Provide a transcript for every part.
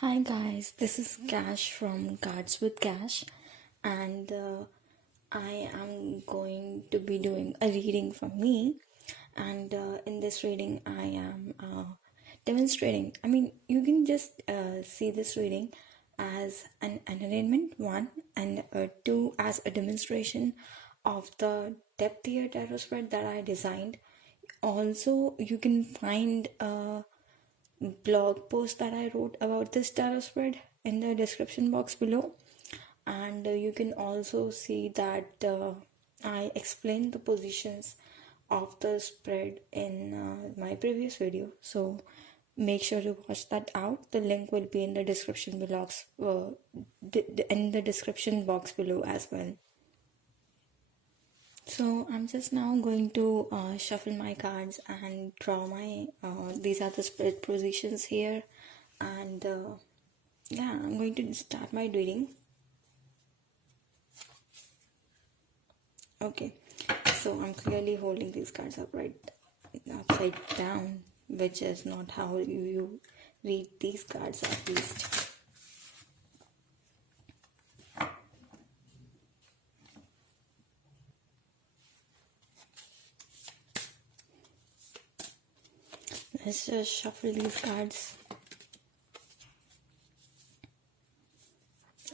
Hi guys, this is Cash from Cards with Cash, and I am going to be doing a reading from me. And in this reading, I am demonstrating. You can just see this reading as an entertainment, one, and two, as a demonstration of the depth here tarot spread that I designed. Also, you can find blog post that I wrote about this tarot spread in the description box below, and you can also see that I explained the positions of the spread in my previous video. So make sure to watch that out. The link will be in the description below, in the description box below as well. So I'm just now going to shuffle my cards and draw my these are the spread positions here, and yeah, I'm going to start my reading. Okay, so I'm clearly holding these cards upside down, which is not how you read these cards, at least. Let's just shuffle these cards,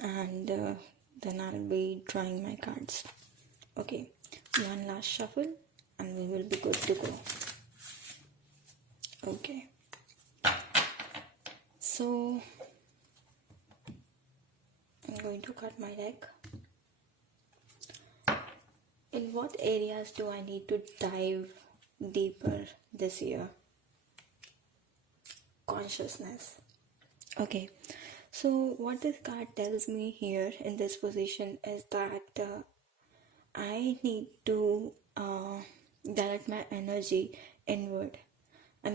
and then I'll be drawing my cards. Okay, one last shuffle and we will be good to go. Okay, so I'm going to cut my deck. In what areas do I need to dive deeper this year? Consciousness. Okay, so what this card tells me here in this position is that I need to direct my energy inward. I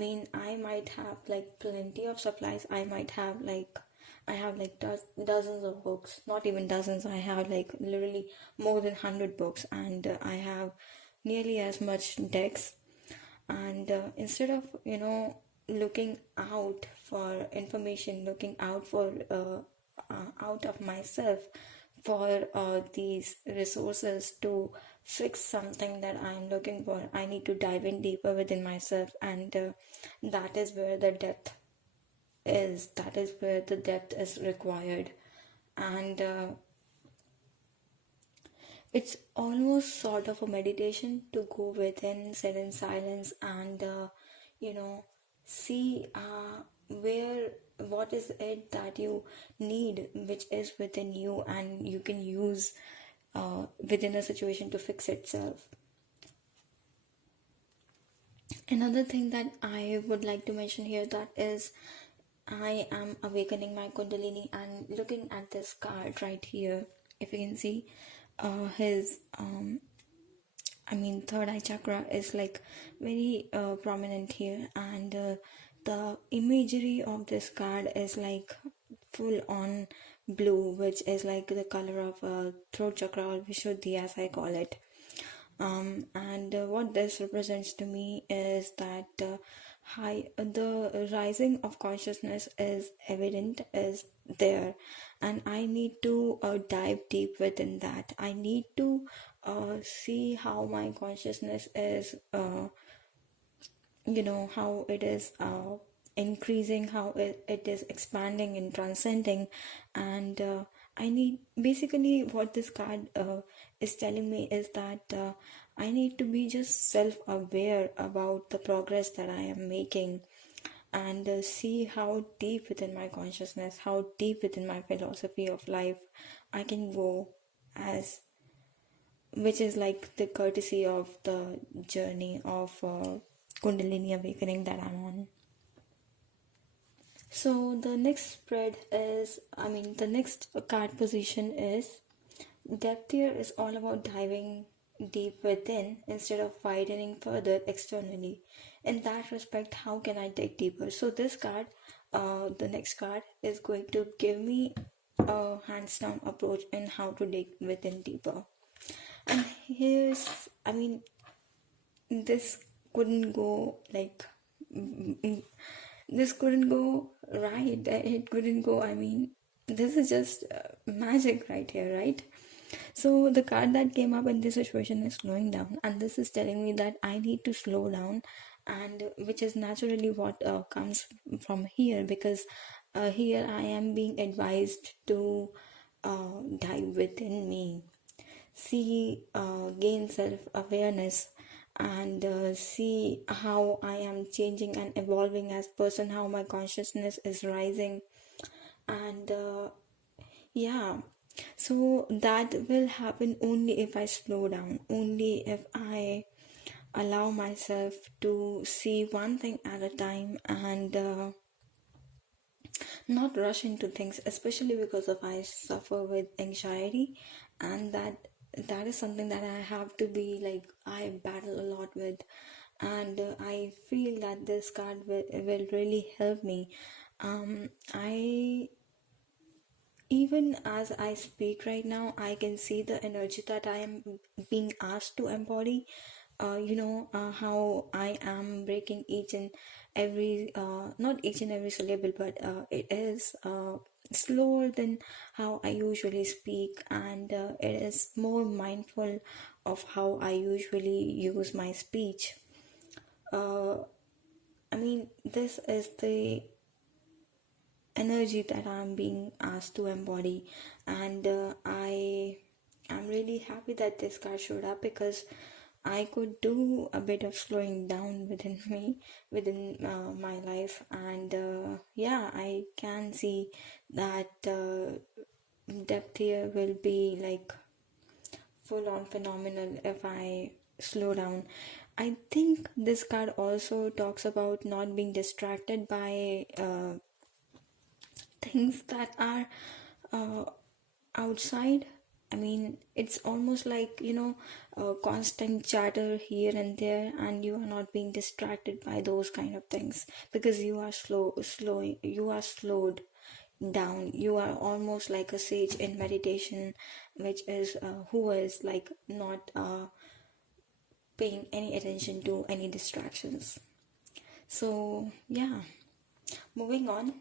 might have like plenty of supplies. I have like dozens of books, not even dozens. I have like literally more than 100 books, and I have nearly as much decks. And instead of looking out for information, looking out for out of myself for these resources to fix something that I'm looking for, I need to dive in deeper within myself, and that is where the depth is. That is where the depth is required, and it's almost sort of a meditation to go within, sit in silence, and see what is it that you need, which is within you, and you can use within a situation to fix itself. Another thing that I would like to mention here, that is, I am awakening my Kundalini, and looking at this card right here, if you can see, his third eye chakra is like very prominent here, and the imagery of this card is like full on blue, which is like the color of throat chakra, or Vishuddhi as I call it. And what this represents to me is that the rising of consciousness is evident, is there, and I need to dive deep within that. I need to see how my consciousness is how it is increasing, how it is expanding and transcending, and I need, basically what this card is telling me is that I need to be just self-aware about the progress that I am making, and see how deep within my consciousness, how deep within my philosophy of life I can go, as which is like the courtesy of the journey of Kundalini awakening that I'm on. So the next the next card position is depth. Here is all about diving deep within instead of widening further externally. In that respect, how can I dig deeper? So this card, the next card, is going to give me a hands down approach in how to dig within deeper. And this couldn't go like this couldn't go right. It couldn't go. I mean, this is just magic right here, right? So the card that came up in this situation is slowing down, and this is telling me that I need to slow down, and which is naturally what comes from here, because here I am being advised to dive within me, see, gain self awareness, and see how I am changing and evolving as person, how my consciousness is rising, and yeah, so that will happen only if I slow down, only if I allow myself to see one thing at a time, and not rush into things, especially because of I suffer with anxiety, and that is something that I have to be like, I battle a lot with, and I feel that this card will really help me. I Even as I speak right now, I can see the energy that I am being asked to embody. How I am breaking each and every, not each and every syllable, but it is slower than how I usually speak, and it is more mindful of how I usually use my speech. I mean, this is the energy that I'm being asked to embody, and I am really happy that this card showed up, because I could do a bit of slowing down within me, within my life, and yeah, I can see that depth here will be like full on phenomenal if I slow down. I think this card also talks about not being distracted by things that are uh, outside. I mean, it's almost like, constant chatter here and there, and you are not being distracted by those kind of things, because you are you are slowed down. You are almost like a sage in meditation, which is who is like not paying any attention to any distractions. So yeah, moving on.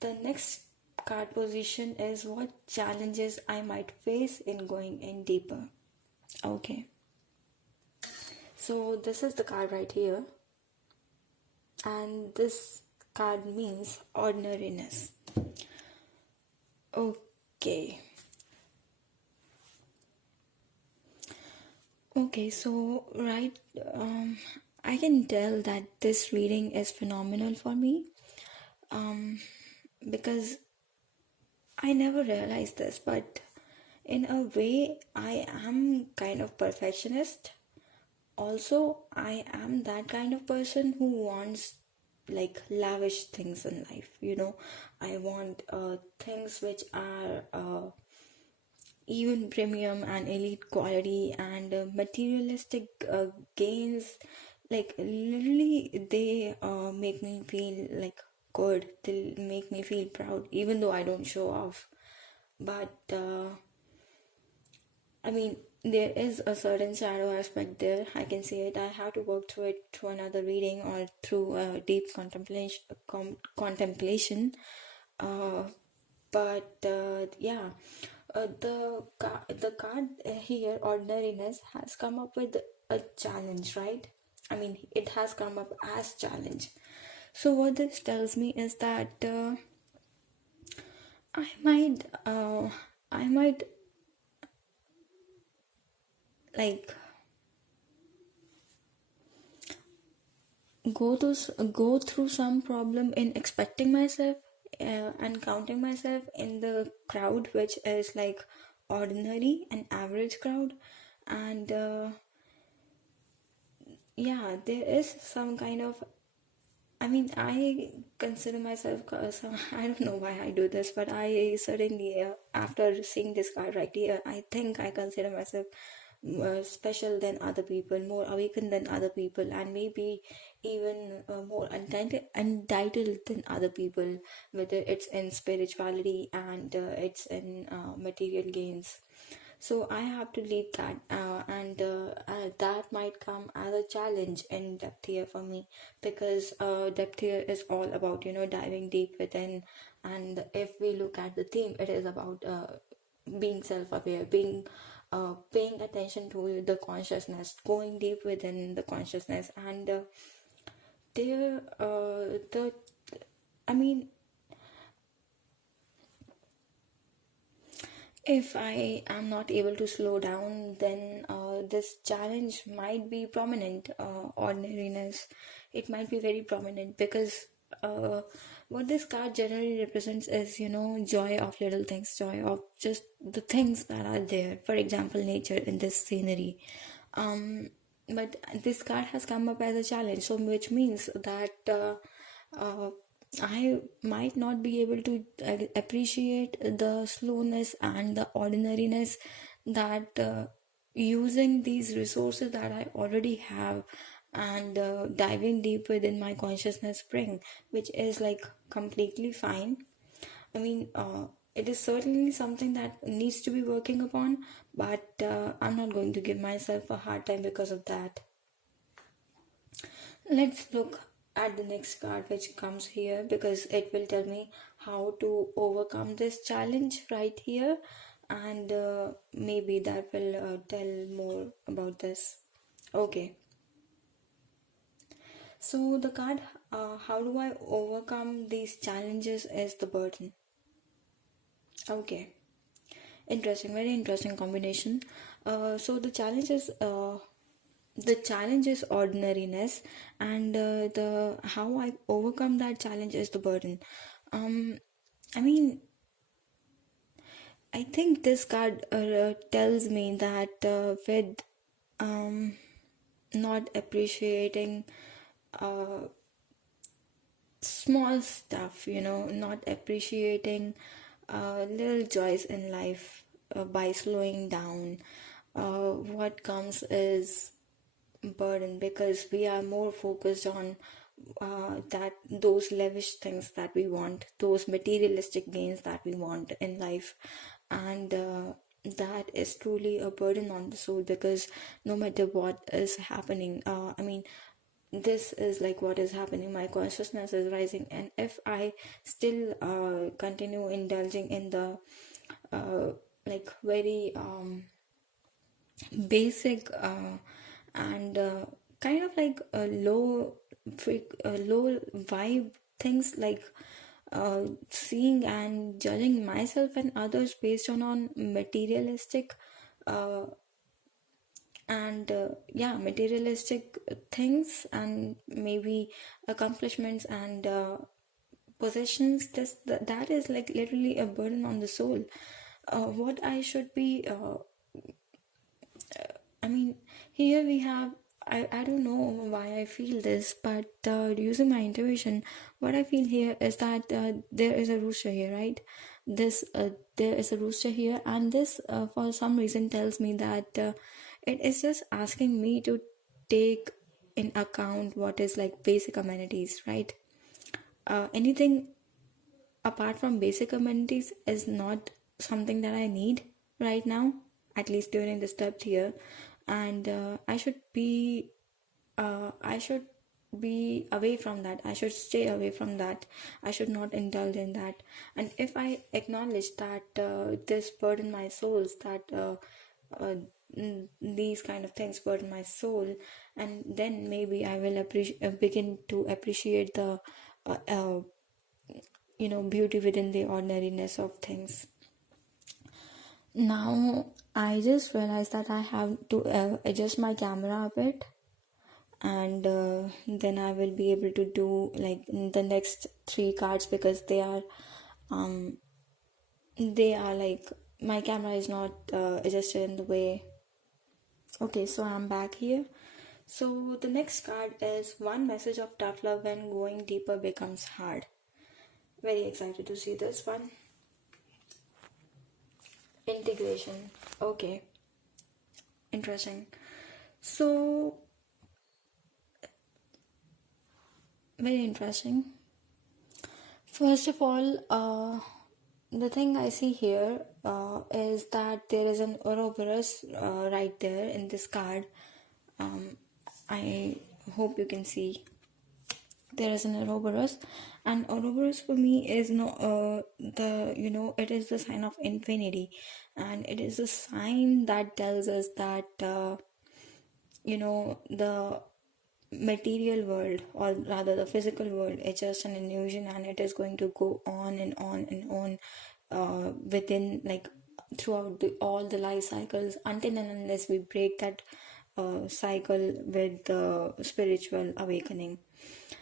The next card position is what challenges I might face in going in deeper. Okay, so this is the card right here, and this card means ordinariness. Okay, so right, I can tell that this reading is phenomenal for me, because I never realized this, but in a way, I am kind of perfectionist. Also, I am that kind of person who wants like lavish things in life. I want things which are even premium and elite quality, and materialistic gains. Like literally, they make me feel like good. They make me feel proud, even though I don't show off. But I mean, there is a certain shadow aspect there. I can see it. I have to work through it through another reading, or through deep contemplation. Uh, but yeah, the card here, ordinariness, has come up with a challenge, right? I mean, it has come up as challenge. So what this tells me is that I might like go through some problem in expecting myself and counting myself in the crowd, which is like ordinary and average crowd, and yeah, there is some kind of, I mean, I consider myself I don't know why I do this, but I certainly, after seeing this card right here, I think I consider myself special than other people, more awakened than other people, and maybe even more entitled than other people, whether it's in spirituality and it's in material gains. So I have to leave that, and that might come as a challenge in depth here for me, because depth here is all about, diving deep within. And if we look at the theme, it is about being self-aware, being paying attention to the consciousness, going deep within the consciousness. And there the I mean, if I am not able to slow down, then this challenge might be prominent. Ordinariness, it might be very prominent, because uh, what this card generally represents is, joy of little things, joy of just the things that are there. For example, nature in this scenery. But this card has come up as a challenge, so which means that uh, I might not be able to appreciate the slowness and the ordinariness that using these resources that I already have, and diving deep within my consciousness bring, which is like completely fine. I mean, it is certainly something that needs to be working upon, but I'm not going to give myself a hard time because of that. Let's look at the next card which comes here, because it will tell me how to overcome this challenge right here, and maybe that will tell more about this. Okay, so the card, how do I overcome these challenges, is the burden. Okay, interesting, very interesting combination. So the challenge is ordinariness, and the how I overcome that challenge is the burden. um I mean, I think this card tells me that with not appreciating uh small stuff, not appreciating little joys in life, by slowing down, what comes is burden, because we are more focused on that those lavish things that we want, those materialistic gains that we want in life. And that is truly a burden on the soul, because no matter what is happening, I mean, this is like what is happening, my consciousness is rising, and if I still continue indulging in the like very basic and kind of like a low vibe things, like seeing and judging myself and others based on materialistic uh, and yeah, materialistic things, and maybe accomplishments and possessions, that is like literally a burden on the soul. What I should be I mean, here we have, I don't know why I feel this, but using my intuition, what I feel here is that there is a rooster here, right? There is a rooster here, and this for some reason tells me that it is just asking me to take in account what is like basic amenities, right? Anything apart from basic amenities is not something that I need right now, at least during this depth here. And I should be away from that. I should stay away from that. I should not indulge in that. And if I acknowledge that this burden my souls, that uh, these kind of things burden my soul, and then maybe I will begin to appreciate the beauty within the ordinariness of things. Now I just realized that I have to adjust my camera a bit, and then I will be able to do like the next three cards, because they are like, my camera is not adjusted in the way. Okay, so I'm back here. So the next card is one message of tough love when going deeper becomes hard. Very excited to see this one. Integration. Okay, interesting. So very interesting. First of all, the thing I see here is that there is an Ouroboros right there in this card. Um, I hope you can see there is an Ouroboros, and Ouroboros for me is no the it is the sign of infinity, and it is a sign that tells us that the material world, or rather the physical world, is just an illusion, and it is going to go on and on and on within, like, throughout all the life cycles, until and unless we break that cycle with the spiritual awakening.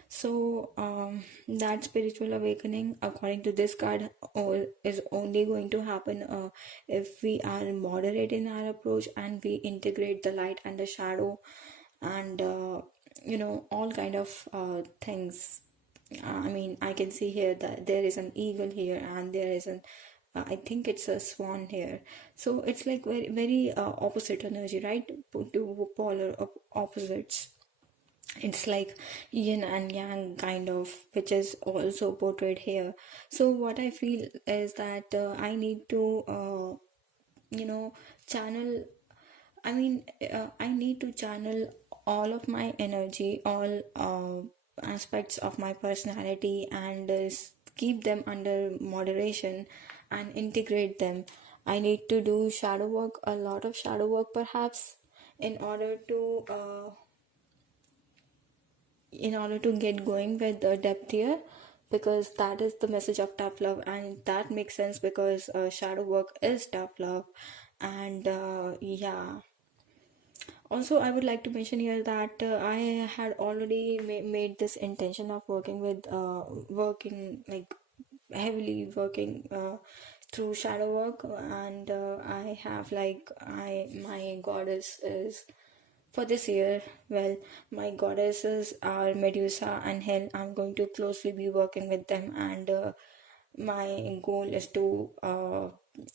So that spiritual awakening, according to this card, is only going to happen if we are moderate in our approach, and we integrate the light and the shadow, and all kind of things. I mean, I can see here that there is an eagle here, and there is an I think it's a swan here. So it's like very very opposite energy, right? Two polar opposites. It's like yin and yang kind of, which is also portrayed here. So what I feel is that I need to channel, I need to channel all of my energy, all aspects of my personality, and keep them under moderation and integrate them. I need to do shadow work, a lot of shadow work perhaps, in order to get going with the depth here, because that is the message of tough love, and that makes sense because shadow work is tough love. And yeah, also I would like to mention here that I had already made this intention of working like heavily working through shadow work, and I have like I my goddess is for this year. Well, my goddesses are Medusa and Hel. I'm going to closely be working with them, and my goal is to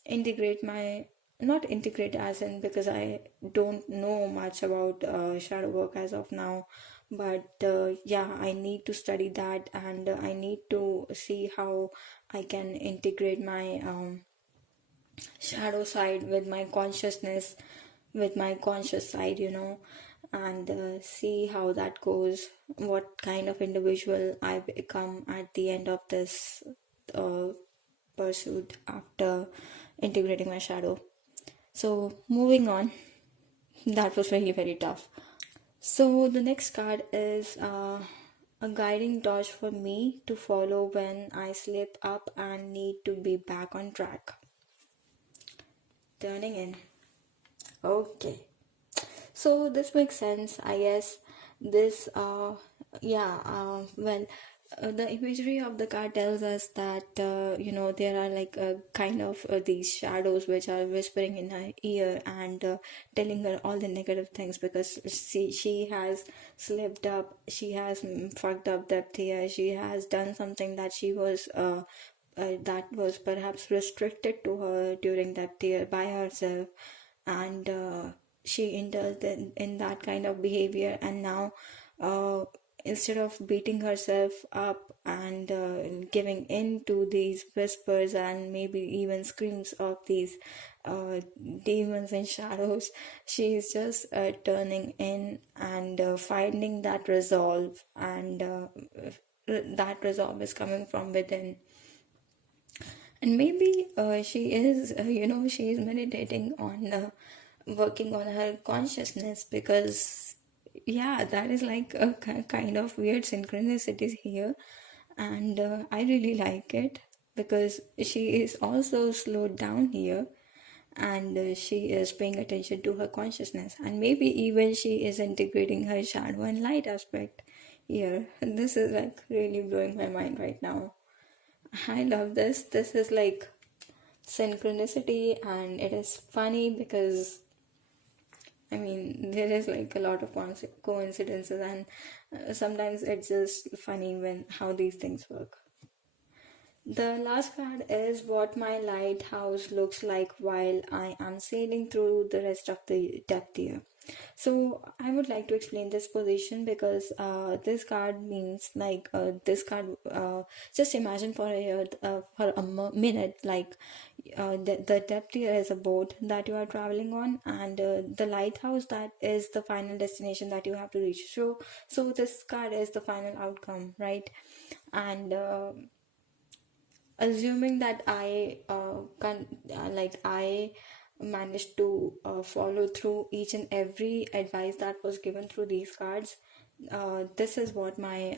integrate my not integrate as in, because I don't know much about shadow work as of now, but yeah, I need to study that, and I need to see how I can integrate my shadow side with my consciousness, with my conscious side, and see how that goes, what kind of individual I become at the end of this uh, pursuit after integrating my shadow. So, moving on, that was very, very tough. So, the next card is a guiding torch for me to follow when I slip up and need to be back on track. Turning in. Okay. So this makes sense, I guess. This, the imagery of the card tells us that, there are like a kind of these shadows which are whispering in her ear, and telling her all the negative things, because she has slipped up, she has fucked up depth here, she has done something that was perhaps restricted to her during that year by herself, and she indulged in that kind of behavior, and now uh, instead of beating herself up and giving in to these whispers and maybe even screams of these demons and shadows, she is just turning in and finding that resolve, and that resolve is coming from within. And maybe she is meditating on working on her consciousness, because yeah, that is like a kind of weird synchronicity here, and I really like it, because she is also slowed down here, and she is paying attention to her consciousness, and maybe even she is integrating her shadow and light aspect here. This is like really blowing my mind right now. I love this. This is like synchronicity, and it is funny because there is like a lot of coincidences, and sometimes it's just funny when how these things work. The last card is what my lighthouse looks like while I am sailing through the rest of the depth here. So I would like to explain this position because this card means like this card. Just imagine for a minute, like the depth here is a boat that you are traveling on, and the lighthouse that is the final destination that you have to reach. So this card is the final outcome, right? And assuming that I managed to follow through each and every advice that was given through these cards, this is what my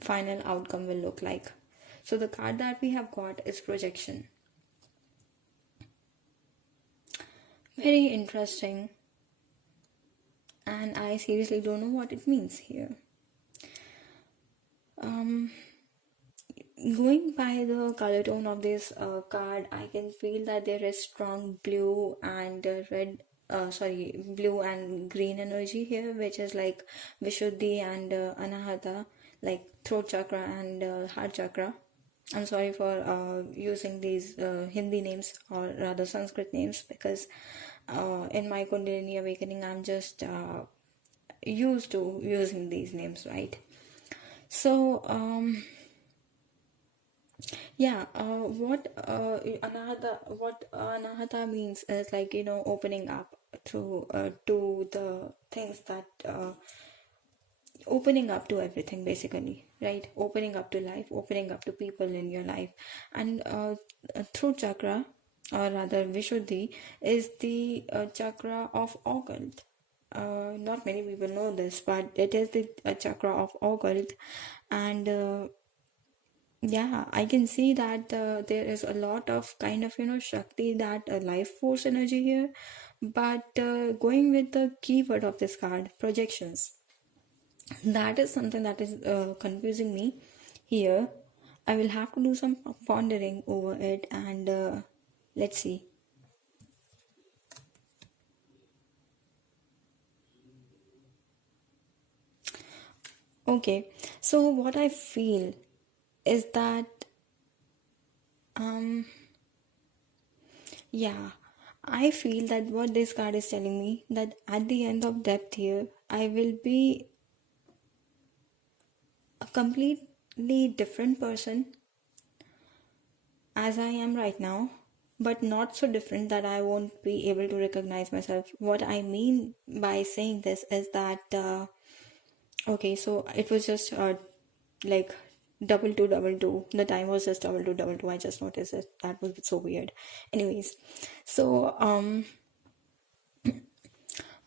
final outcome will look like. So the card that we have got is projection. Very interesting, and I seriously don't know what it means here. um Going by the color tone of this card, I can feel that there is strong blue and blue and green energy here, which is like Vishuddhi and Anahata, like throat chakra and heart chakra. I'm sorry for using these Hindi names, or rather Sanskrit names, because in my Kundalini awakening, I'm just used to using these names, right? So, yeah, what anahata means is like, opening up through to the things that opening up to everything, basically, right? Opening up to life, opening up to people in your life. And throat chakra, or rather Vishuddhi, is the chakra of occult. Not many people know this, but it is the chakra of occult. And yeah, I can see that there is a lot of kind of, Shakti, that life force energy here. But going with the keyword of this card, projections, that is something that is confusing me here. I will have to do some pondering over it, and let's see. Okay, so what I feel is that, um, yeah, I feel that what this card is telling me, that at the end of depth here, I will be a completely different person as I am right now, but not so different that I won't be able to recognize myself. What I mean by saying this is that, okay, so it was just like double two, double two. The time was just double two, double two. I just noticed it. That was so weird. Anyways, so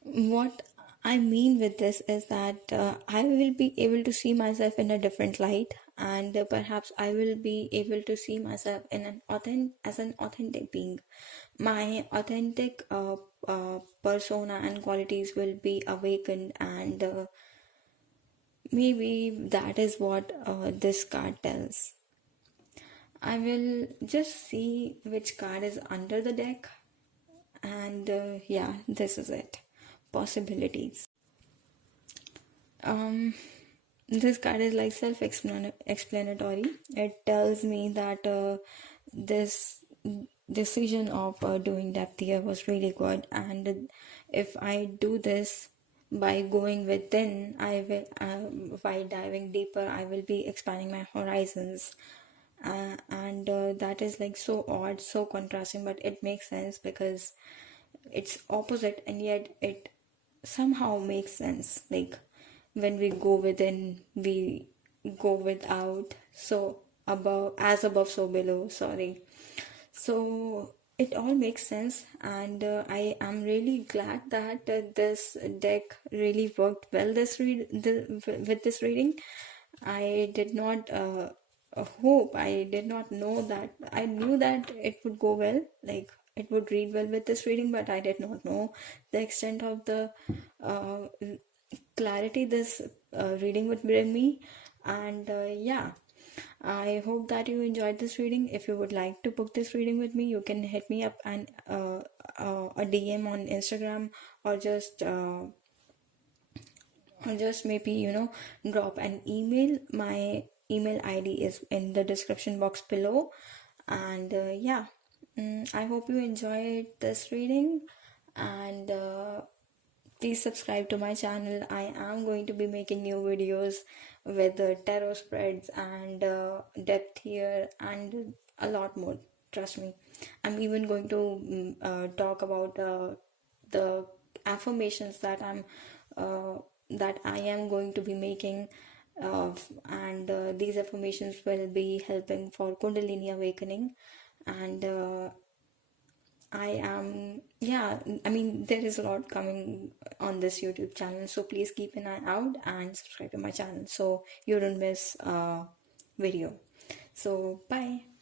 what I mean with this is that I will be able to see myself in a different light, and perhaps I will be able to see myself in as an authentic being. My authentic persona and qualities will be awakened, and maybe that is what this card tells. I will just see which card is under the deck, and yeah, this is it. Possibilities. Um, this card is like self-explanatory. It tells me that this decision of doing depth here was really good, and if I do this by going within, I will by diving deeper, I will be expanding my horizons. And that is like so odd, so contrasting, but it makes sense because it's opposite, and yet it somehow makes sense. Like when we go within, we go without. So above, so below. Sorry. So it all makes sense, and I am really glad that this deck really worked well. With this reading, I did not hope. I did not know that. I knew that it would go well, like it would read well with this reading, but I did not know the extent of the uh, clarity this reading would bring me. And yeah, I hope that you enjoyed this reading. If you would like to book this reading with me, you can hit me up and a DM on Instagram, or just maybe, drop an email. My email ID is in the description box below. And yeah, I hope you enjoyed this reading, and please subscribe to my channel. I am going to be making new videos with tarot spreads and depth here and a lot more. Trust me. I'm even going to talk about the affirmations that I am going to be making, and these affirmations will be helping for Kundalini awakening. And there is a lot coming on this YouTube channel, so please keep an eye out and subscribe to my channel so you don't miss a video. So, bye.